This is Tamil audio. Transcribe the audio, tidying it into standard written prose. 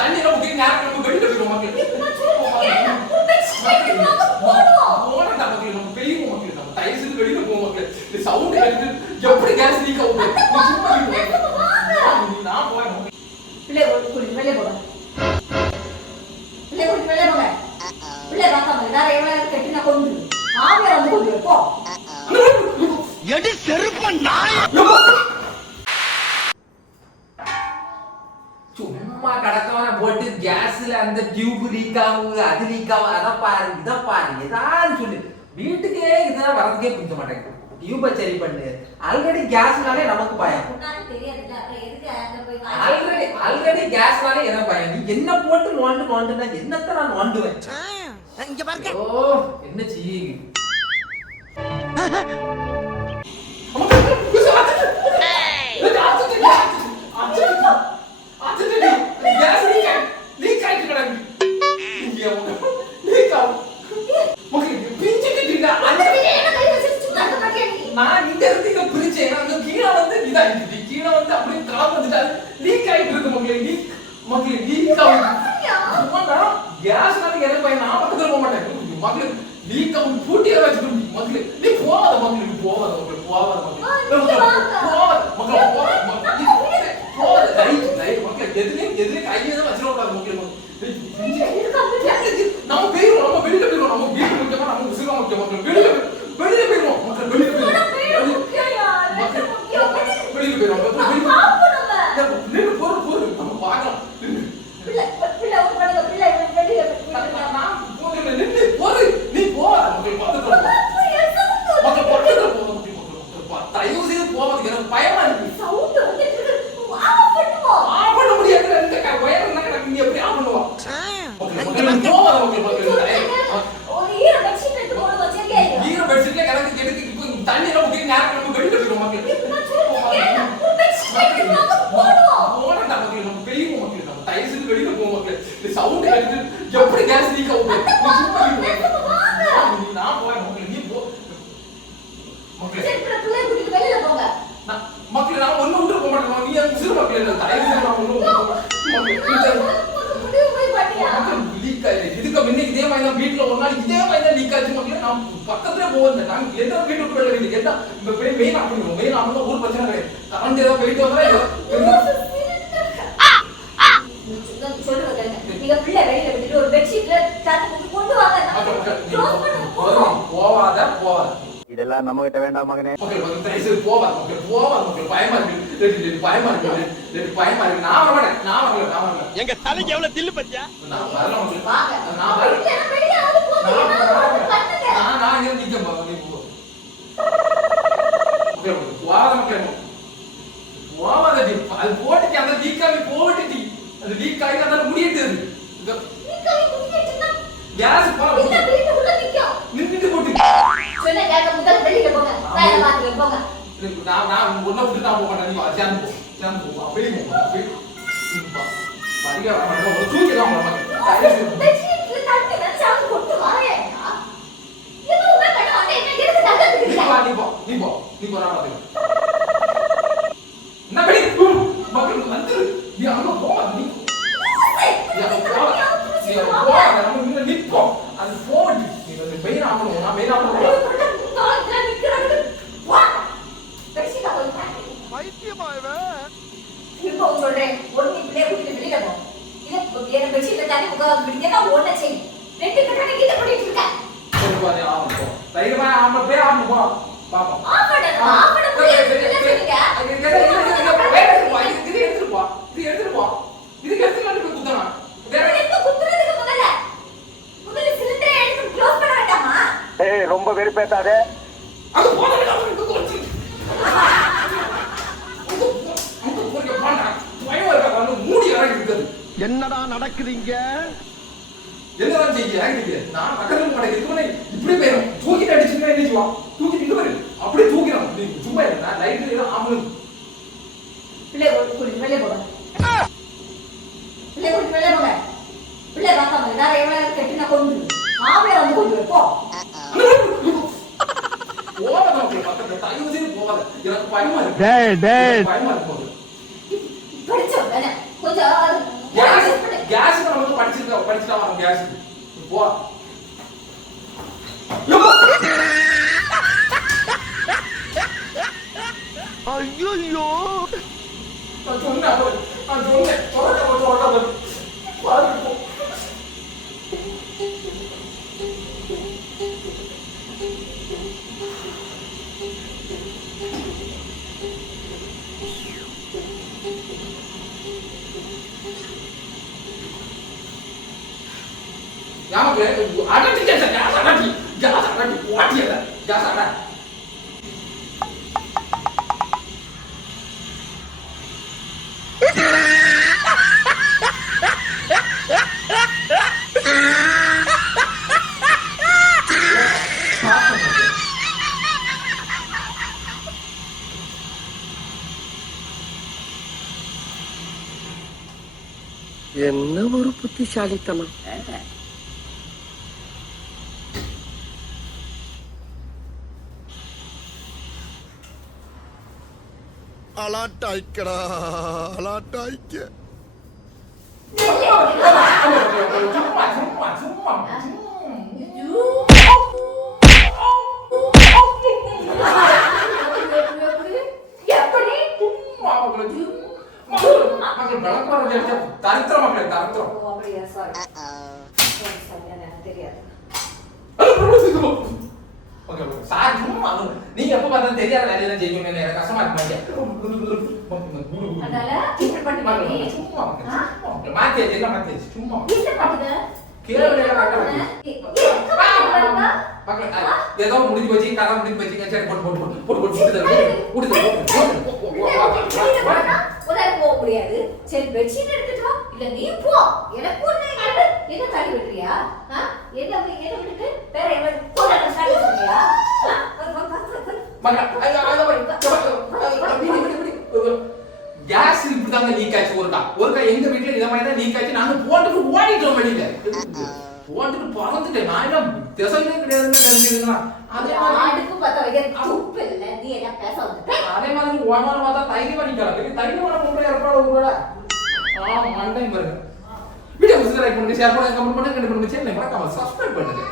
தண்ணி எல்லாம் ஊத்தி நேரா நம்ம வெளியில போயிடுவோம் மக்களே. போனடா மக்களே, நம்ம பெய்வோம் மக்களே, நம்ம தயவு செய்து வெளியில போவோம் மக்களே. இந்த சவுண்ட் கேட்டு எப்படி கேஸ் லீக் ஆகும்? நான் போறேன் மக்களே. பிள்ளை வெளியே போங்க. பிள்ளை வெளியே போங்க. பிள்ளை பார்க்காம வேற எவ்வளவு கட்டினா கொண்டு ஆவியா வந்து கொண்டு போ. எடி செருப்ப நாய். சும்மா கடக்கவன போட்டு கேஸ்ல அந்த டியூப் லீக் ஆகுங்க, அது லீக் ஆகும், அத பாரு இத பாரு ஏதாவது சொல்லு. வீட்டுக்கே இதெல்லாம் வரதுக்கே பிடிக்க மாட்டேங்குது. டியூபை சரி பண்ணு. ஆல்ரெடி கேஸ்னாலே நமக்கு பயம். ஆல்ரெடி கேஸ்னாலே எனக்கு பயம். நீ என்ன போட்டு நோண்டுனா என்னத்த நான் நோண்டுவேன். இங்க பாருங்க. ஓ என்ன செய்ய நான் இந்த இடத்துக்கு பிரிச்சேன். அங்க கீழே வந்து இதாயிடுச்சு. கீழே வந்து அப்படியே கால் வந்துட்டாரு. லீக் ஆயிட்டு இருக்கு மக்களே. லீக் ஆகுது. கேஸ்னால என்ன பையன் நான் பக்கத்துல போக மாட்டேன் மக்களே. லீக் ஆகும் பூட்டியே வச்சுட்டு மக்களே. நீ போவாத மக்களே, நீ போவாத மக்களே, போவாத மக்களே, போவாத மக்களே, போவாத ரைட் மக்களே. எதுலயும் கையில தான் வச்சிடக்கூடாது மக்களே. நம்ம போயிடுவோம், நம்ம வெளியில போயிடுவோம். நம்ம வீட்டு முக்கியமா, நம்ம உசுரா முக்கியம் மக்களே. வெளியில போயிடுவோம் மக்களே. வெளியில போயிடுவோம். நின்று போரு நம்ம பார்க்கலாம். நின்று போரு. நீ போவாத மக்கள் பக்கத்துல தயவு செய்து போவாது. எனக்கு பயமா இருக்கு. ஆஃப் பண்ண முடியாது. இந்த வயர் என்ன கிடக்கு, நீ எப்படி ஆஃப் பண்ணுவா? போவாத மக்கள் ஈர பெட்ஷீட்ல கிடக்கு கெடுக்கு. இப்போ தண்ணி எல்லாம் ஊத்தி நேரா நம்ம வெளியில போயிடுவோம் மக்கள். போனடா மக்களே, நம்ம பெய்வோம் மக்களே, நம்ம தயவு செய்து வெளியில போவோம் மக்களே. இந்த சவுண்ட் கேட்டு எப்படி கேஸ் லீக் ஆகும்? நான் போறேன் மக்களே, நீ போ மக்களே. மக்களே நான் ஒண்ணு விட்டு போக மாட்டேன். நீ எனக்கு உசுறு மக்களே. தயவு செய்து நான் ஒண்ணு விட்டு போக மாட்டேன். லீக் ஆயிடுச்சு. இதுக்கு முன்ன இதே மாதிரி தான் வீட்டுல ஒரு நாள் இதே மாதிரி தான் லீக் ஆச்சு மக்களே. நான் பக்கத்துல போவேன். நாங்க எந்த வீட்டுக்கு போயிட வேண்டியது என்ன இந்த போய் மெயின் ஆஃப் பண்ணுவோம். மெயின் ஆஃப் பண்ணா ஒரு பிரச்சனை கிடையாது. கரண்ட் ஏதாவது போயிட்டு வந்தா நீங்க பிள்ளை வெளியில விட்டுட்டு ஒரு பெட்ஷீட்ல கொண்டு வாங்க. போவாத இதெல்லாம் நம்ம கிட்ட வேண்டாம் மகனே. போவாத பயமா இருக்கு. பயமா இருக்கு. நான் வரல. எங்க தலைக்கு எவ்வளவு தில்லு பத்தியா? நான் வரல. அது போட்டு அந்த லீக்காவி போட்டு அது லீக் ஆகி அதனால முடியிட்டு கேஸ் நின்றுட்டு போட்டு நான் ஒன்ன விட்டு நான் போக மாட்டேன். நீ சேர்ந்து போ வெளியே போ படிக்க தூக்கி தான் நீ போ என்ன படி மக்கள் வந்துரு. நீ அங்க போவாத. நீ நிற்போம். அது போட்டு நீ மெயின் ஆகணும். நான் மெயின் ஆகணும். சொல்றேன் ஒண்ணு இப்படியே கூட்டிட்டு வெளியில போ. இதை பெட்ஷீட்ல தண்ணி உட்காந்து விடுங்க. ஒண்ணு செய். ரெண்டு கட்டான கீழே போட்டுட்டு இருக்க. போவாதே ஆமா போ. தைரியமா ஆமா போய் ஆமா போ. பாப்போம். ஆஃப் பண்ண போய் எடுத்துட்டு சொல்லுங்க. இது எடுத்துட்டு போ. இதுக்கு எடுத்துட்டு போய் குத்தனா. வேற குத்துறதுக்கு முதல்ல சிலிண்டரை எடுத்து க்ளோஸ் பண்ண வேண்டாமா? ஏய் ரொம்ப வெறுப்பேத்தாதே. அது போடவே நமக்கு கொஞ்சம் என்னடா நடக்குதுங்க? என்னதான் செய்ய நான் பக்கத்துல மாட்டேன். இப்படி போயிடும். தூக்கிட்டு அடிச்சுன்னா என்ன செய்வான்? தூக்கிட்டு வரு அப்படியே தூக்கிறான். சும்மா நான் லைட்ல ஆம்பளை பிள்ளை வெளியே போங்க. பிள்ளை பார்க்காம வேற எவ்வளவு கட்டினா கொண்டு ஆவியா வந்து கொண்டு போ. பக்கத்துல தயவு செய்து போகாத. எனக்கு பயமா இருக்கு. பயமா இருக்கு. படிச்சோம் கொஞ்சம் படிச்சுட்டா வர கேஸ் போ. ஐயோ நான் சொன்னேன் பாருங்க. நமக்கு அடட்டி கேஸ் அடட்டி ஓட்டியல கேஸ் அட என்ன ஒரு புத்திசாலித்தனம். அலாட்டாய்க்கடா அலாட்டாய்க்க. சும்மா எப்படி தரித்திரம் மக்களே தரித்திரம். ஓ அப்படியா சாரி எனக்கு தெரியாது. ஓகே சாரி சும்மா நீங்க எப்ப பார்த்தா தெரியாத வேலையில செய்யணும் எனக்கு கஷ்டமா இருக்கு. அதனால இப்படி பண்ணி சும்மா மாத்தி எல்லாம் மாத்தி சும்மா என்ன பண்ணுங்க கேவல ஏதோ முடிஞ்சு வச்சு கதை முடிஞ்சு வச்சு சரி போக முடியாது. சரி பெட்ஷீட் எடுத்துட்டோம் இல்ல நீ போ எனக்கு ஒண்ணு என்ன தள்ளி விட்டுறியா? என்ன என்ன விட்டுட்டு வேற என்ன போட தள்ளி விட்டுறியா? கேஸ் இப்படிதாங்க லீக் ஆச்சு. ஒருக்கா எங்க வீட்டுல இத மாதிரி தான் லீக் ஆச்சு. நாங்க போட்டுட்டு ஓடிட்டோம் வெளியில. போட்டுட்டு பறந்துட்டேன். நான் என்ன திசையிலே கிடையாதுன்னு நினைக்கிறீங்களா? அதே ஆடுக்கு பார்த்தா வைக்க துப்பு இல்ல நீ என்ன பேச வந்துட்ட. அதே மாதிரி ஓனோன்னு பார்த்தா தைரியம் பண்ணிக்கலாம். தைரியம் பண்ண முறை ஏற்பாடு ஒருவேளை மண்டை பாருங்க. வீடியோ லைக் பண்ணுங்க, ஷேர் பண்ணுங்க, கமெண்ட் பண்ணுங்க, கண்டிப்பா சப்ஸ்கிரைப் பண்ணுங்க.